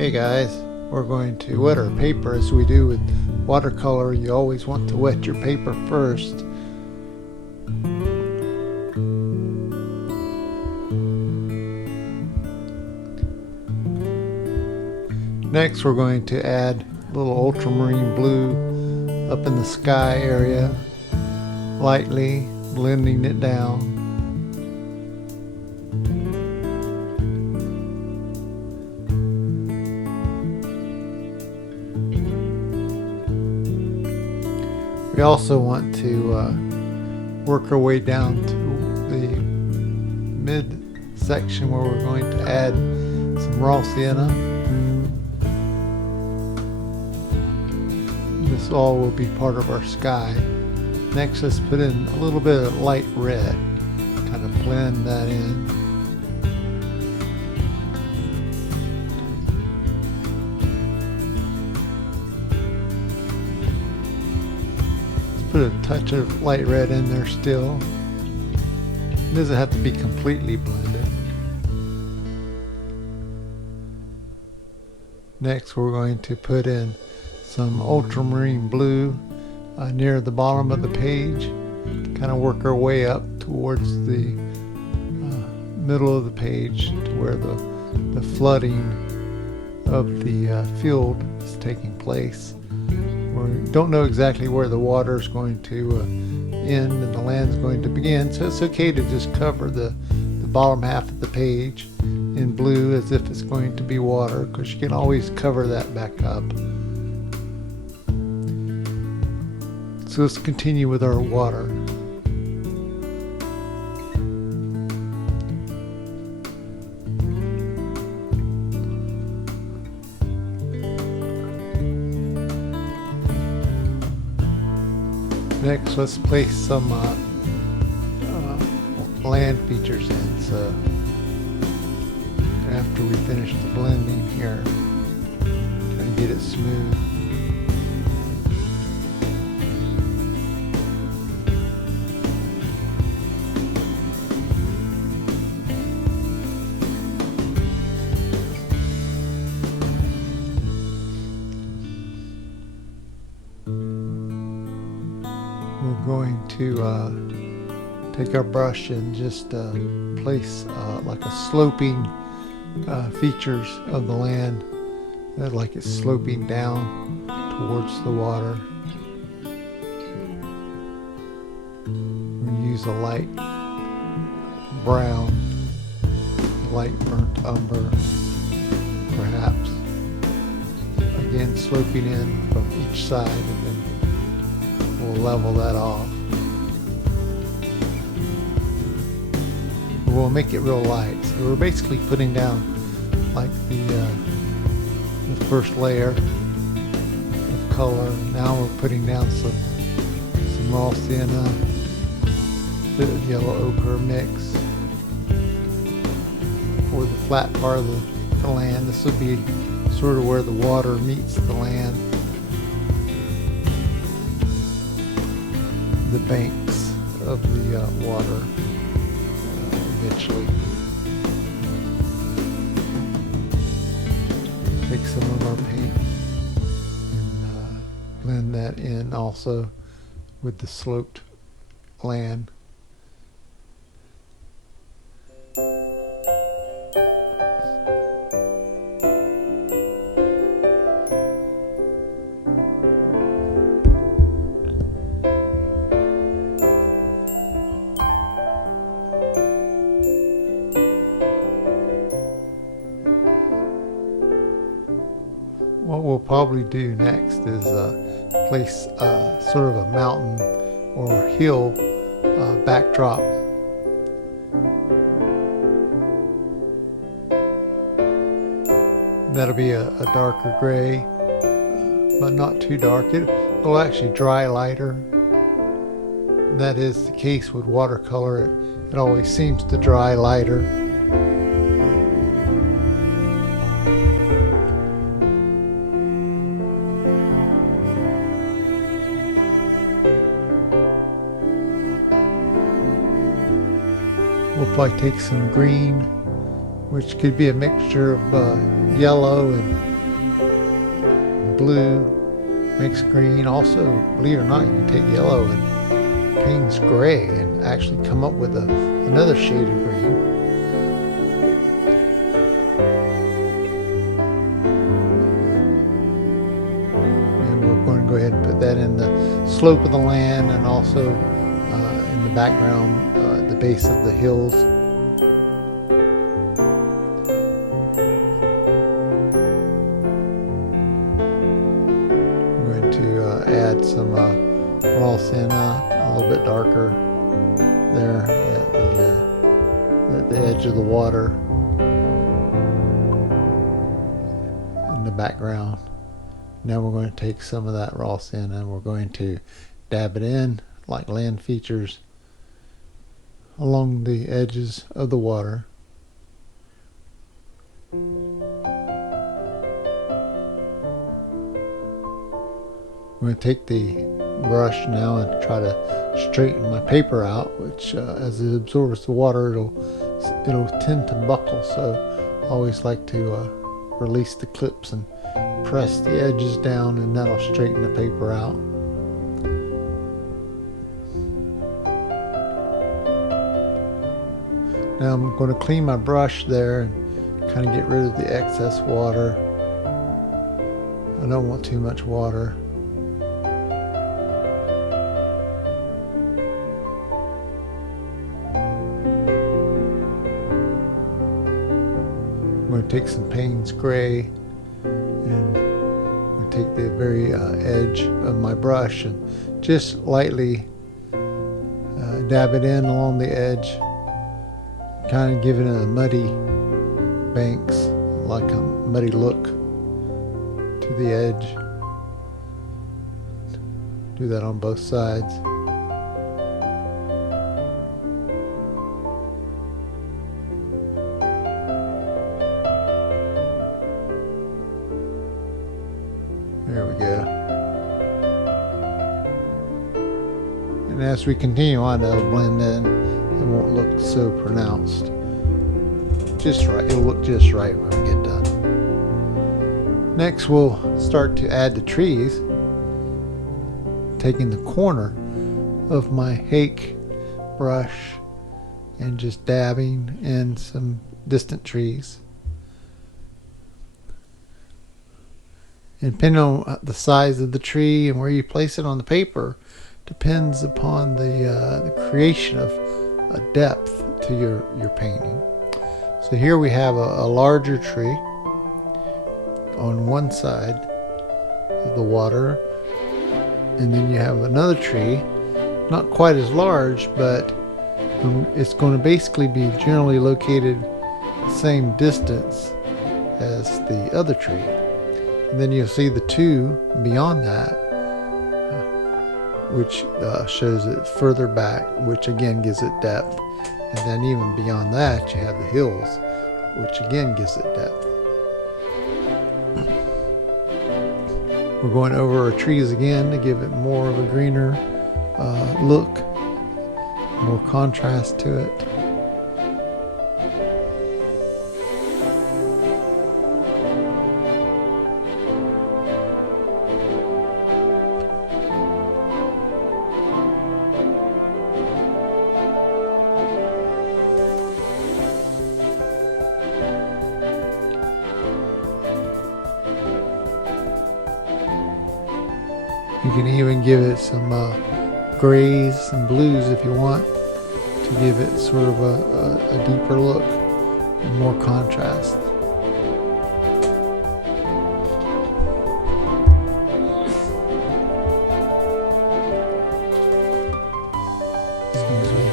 Hey guys, we're going to wet our paper as we do with watercolor. You always want to wet your paper first. Next we're going to add a little ultramarine blue up in the sky area, lightly blending it down. We also want to work our way down to the mid section where we're going to add some raw sienna. This all will be part of our sky. Next, let's put in a little bit of light red, kind of blend that in. Put a touch of light red in there still. It doesn't have to be completely blended. Next we're going to put in some ultramarine blue near the bottom of the page. Kind of work our way up towards the middle of the page to where the flooding of the field is taking place. We don't know exactly where the water is going to end and the land is going to begin, so it's okay to just cover the bottom half of the page in blue as if it's going to be water, because you can always cover that back up. So let's continue with our water. Next, let's place some land features in. So after we finish the blending here, try to get it smooth. We're going to take our brush and just place like a sloping features of the land, like it's sloping down towards the water. We use a light brown, light burnt umber, perhaps. Again, sloping in from each side, and then we'll level that off. We'll make it real light. So we're basically putting down like the first layer of color. Now we're putting down some raw sienna, bit of yellow ochre mix for the flat part of the land. This will be sort of where the water meets the land. The banks of the water eventually. Take some of our paint and blend that in also with the sloped land. What we'll probably do next is place sort of a mountain or hill backdrop. That'll be a darker gray, but not too dark. It'll actually dry lighter. That is the case with watercolor. It always seems to dry lighter. We'll probably take some green, which could be a mixture of yellow and blue, mixed green. Also, believe it or not, you can take yellow and Payne's gray and actually come up with another shade of green. And we're going to go ahead and put that in the slope of the land, and also in the background, the base of the hills. Add some raw sienna, a little bit darker there at the edge of the water in the background. Now we're going to take some of that raw sienna and we're going to dab it in like land features along the edges of the water. I'm going to take the brush now and try to straighten my paper out, which as it absorbs the water, it'll tend to buckle. So I always like to release the clips and press the edges down, and that'll straighten the paper out. Now I'm going to clean my brush there and kind of get rid of the excess water. I don't want too much water. I'm going to take some Payne's gray and I'm going to take the very edge of my brush and just lightly dab it in along the edge, kind of giving it a muddy banks, like a muddy look to the edge. Do that on both sides. There we go. And as we continue on, that'll blend in. It won't look so pronounced. Just right. It'll look just right when we get done. Next, we'll start to add the trees, taking the corner of my Hake brush and just dabbing in some distant trees. And depending on the size of the tree and where you place it on the paper, depends upon the creation of a depth to your painting. So here we have a larger tree on one side of the water, and then you have another tree, not quite as large, but it's going to basically be generally located the same distance as the other tree. And then you'll see the two beyond that, which shows it further back, which again gives it depth. And then even beyond that, you have the hills, which again gives it depth. We're going over our trees again to give it more of a greener look, more contrast to it. You can even give it some grays and blues if you want, to give it sort of a deeper look and more contrast. Excuse me.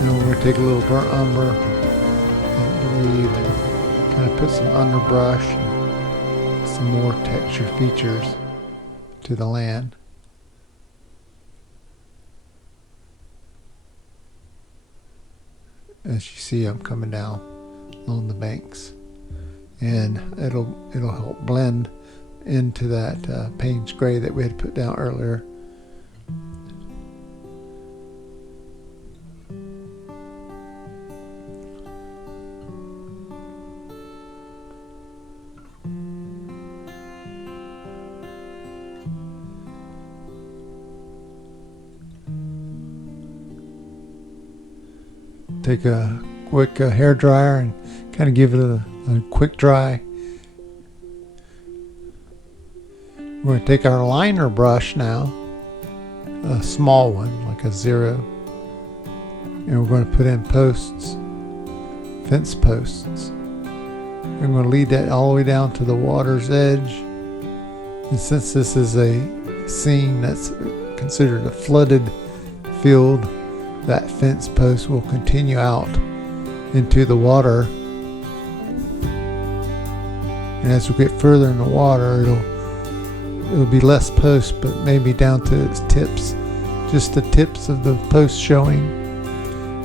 Now we're going to take a little burnt umber, I believe, and kind of put some underbrush and some more texture features to the land. As you see, I'm coming down along the banks, and it'll help blend into that Payne's gray that we had put down earlier. take a quick hair dryer and kind of give it a quick dry. We're going to take our liner brush now, a small one like a 0, and we're going to put in posts, fence posts. We're going to lead that all the way down to the water's edge. And since this is a scene that's considered a flooded field, that fence post will continue out into the water. And as we get further in the water, it'll be less posts, but maybe down to its tips, just the tips of the posts showing.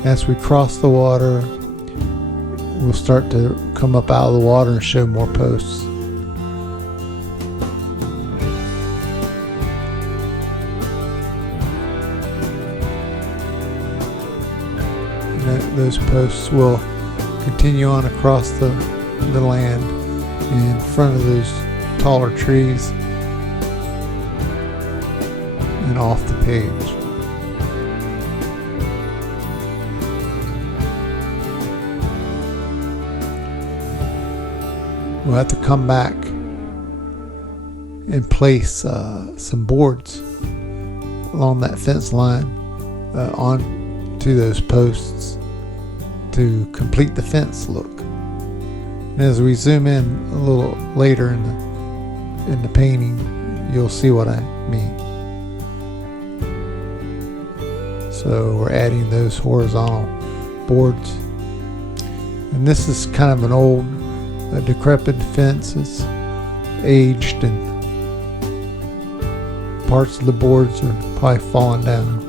As we cross the water, we'll start to come up out of the water and show more posts. And those posts will continue on across the land in front of those taller trees and off the page. We'll have to come back and place some boards along that fence line onto those posts to complete the fence look. And as we zoom in a little later in the painting, you'll see what I mean. So we're adding those horizontal boards. And this is kind of an old, decrepit fence. It's aged and parts of the boards are probably falling down.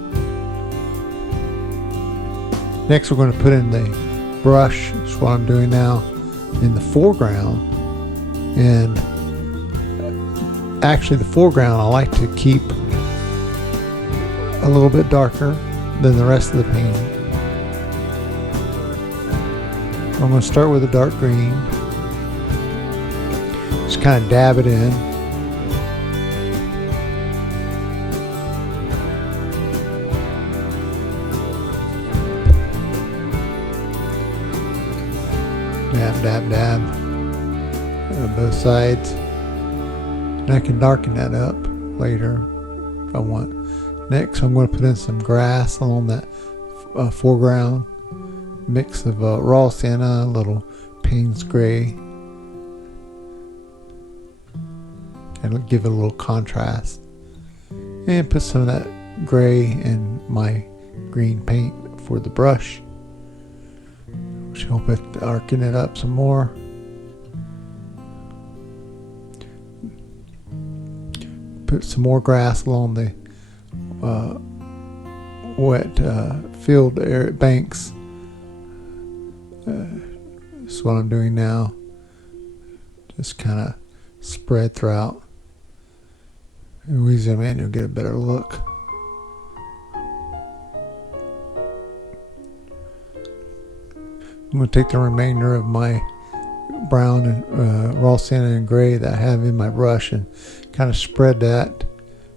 Next we're going to put in the brush. That's what I'm doing now in the foreground. And actually the foreground I like to keep a little bit darker than the rest of the painting. I'm going to start with a dark green. Just kind of dab it in. Dab, dab, dab. Both sides. And I can darken that up later if I want. Next, I'm going to put in some grass along that foreground. Mix of raw sienna, a little Payne's gray. And give it a little contrast. And put some of that gray in my green paint for the brush, which will help it darken it up some more. Put some more grass along the wet field area banks. That's what I'm doing now. Just kind of spread throughout. And we zoom in, you'll get a better look. I'm going to take the remainder of my brown and raw sienna and gray that I have in my brush and kind of spread that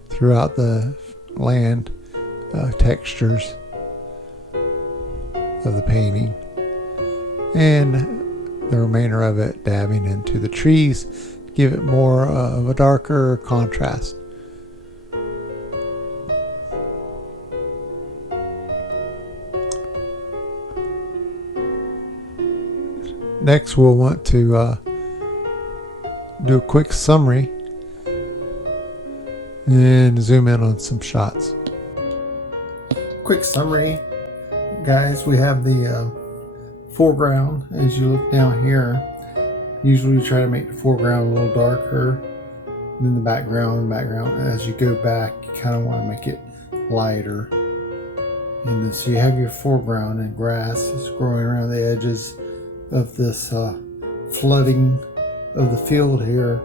throughout the land textures of the painting, and the remainder of it dabbing into the trees, give it more of a darker contrast. Next we'll want to do a quick summary and zoom in on some shots. Quick summary, guys. We have the foreground. As you look down here, usually we try to make the foreground a little darker than the background. As you go back, you kind of want to make it lighter. And then so you have your foreground, and grass is growing around the edges of this flooding of the field here.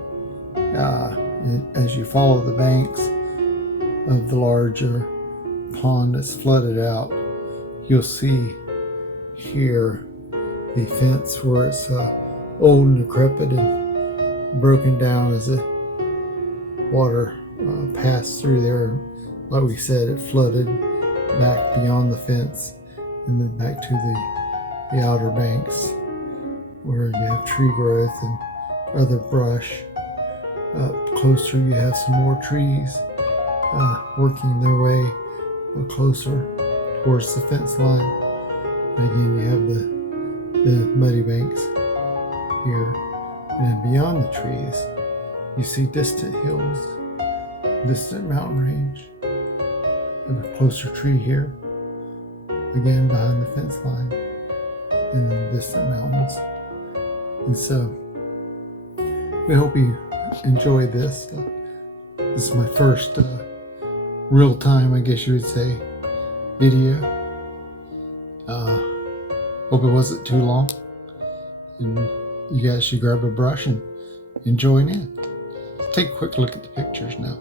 As you follow the banks of the larger pond that's flooded out, you'll see here the fence where it's old and decrepit and broken down as the water passed through there. Like we said, it flooded back beyond the fence and then back to the the outer banks where you have tree growth and other brush. Up closer you have some more trees working their way closer towards the fence line. And again, you have the muddy banks here. And then beyond the trees, you see distant hills, distant mountain range, and a closer tree here, again behind the fence line, and then the distant mountains. And so, we hope you enjoyed this. This is my first real time, I guess you would say, video. Hope it wasn't too long. And you guys should grab a brush and join in. Take a quick look at the pictures now.